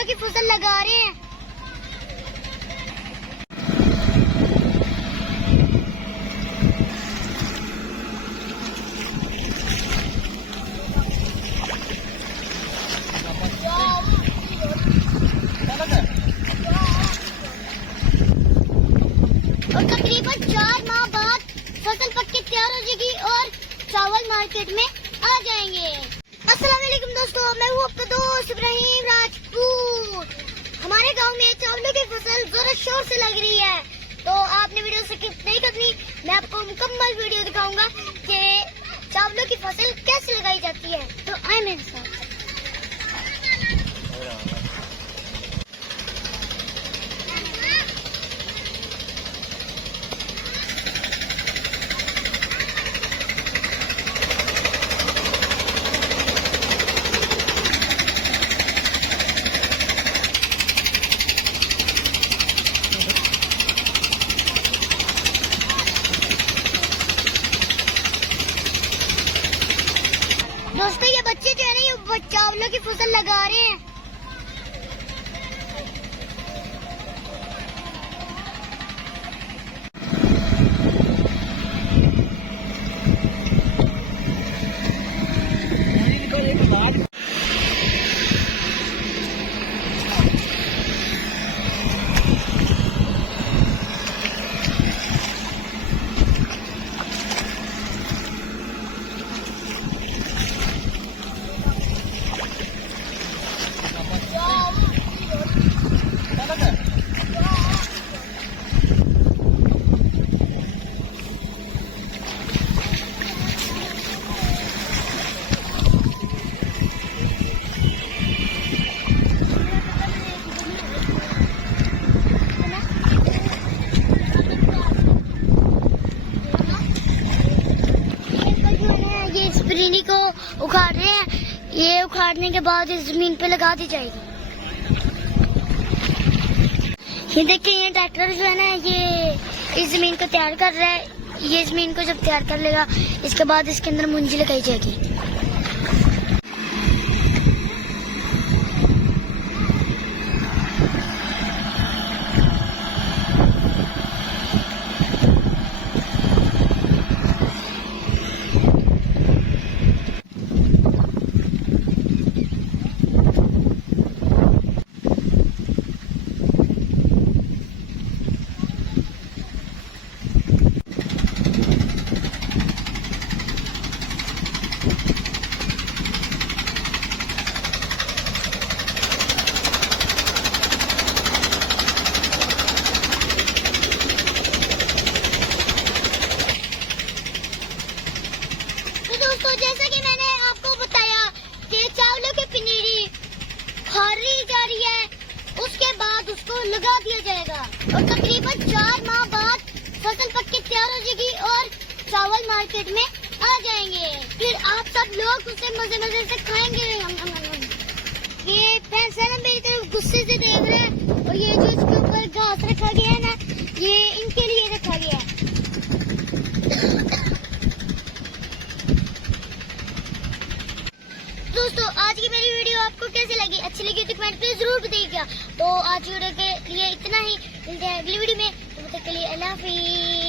चावलों की फसल लगा रहे हैं। और तकरीबन 4 माह बाद फसल पक के तैयार हो जाएगी और चावल मार्केट में आ जाएंगे। अस्सलाम वालेकुम दोस्तों, मैं हूँ आपका दोस्त इब्राहिम राजपूत। हमारे गांव में चावलों की फसल जोर शोर से लग रही है, तो आपने वीडियो स्किप नहीं करनी। मैं आपको मुकम्मल वीडियो दिखाऊंगा कि चावलों की फसल कैसे लगाई जाती है। तो आए मेरे साथ। दोस्तों ये बच्चे जो है ना, ये चावलों की फसल लगा रहे हैं। स्प्रिनी को उखाड़ रहे हैं। ये उखाड़ने के बाद इस जमीन पे लगा दी जाएगी। ये देखिए, ये ट्रैक्टर जो है ना, ये इस जमीन को तैयार कर रहा है। ये जमीन को जब तैयार कर लेगा, इसके बाद इसके अंदर मुंजी लगाई जाएगी। दोस्तों जैसा कि मैंने आपको बताया कि चावलों की पिनीरी खारी जा रही है, उसके बाद उसको लगा दिया जाएगा और तकरीबन 4 माह बाद फसल पक के तैयार हो जाएगी और चावल मार्केट में आ जाएंगे। फिर आप सब लोग उसे मजे मजे से खाएंगे। ये भैंस है ना, मेरी तरफ गुस्से से देख रहे हैं, और ये जो इसके ऊपर घास रखा गया है ना, ये इनके लिए रखा गया है। दोस्तों आज की मेरी वीडियो आपको कैसी लगी? अच्छी लगी तो कमेंट पे जरूर बताइएगा। तो आज वीडियो के लिए इतना ही, मिलते हैं अगली वीडियो में। तब तक के लिए अल्लाह हाफिज़।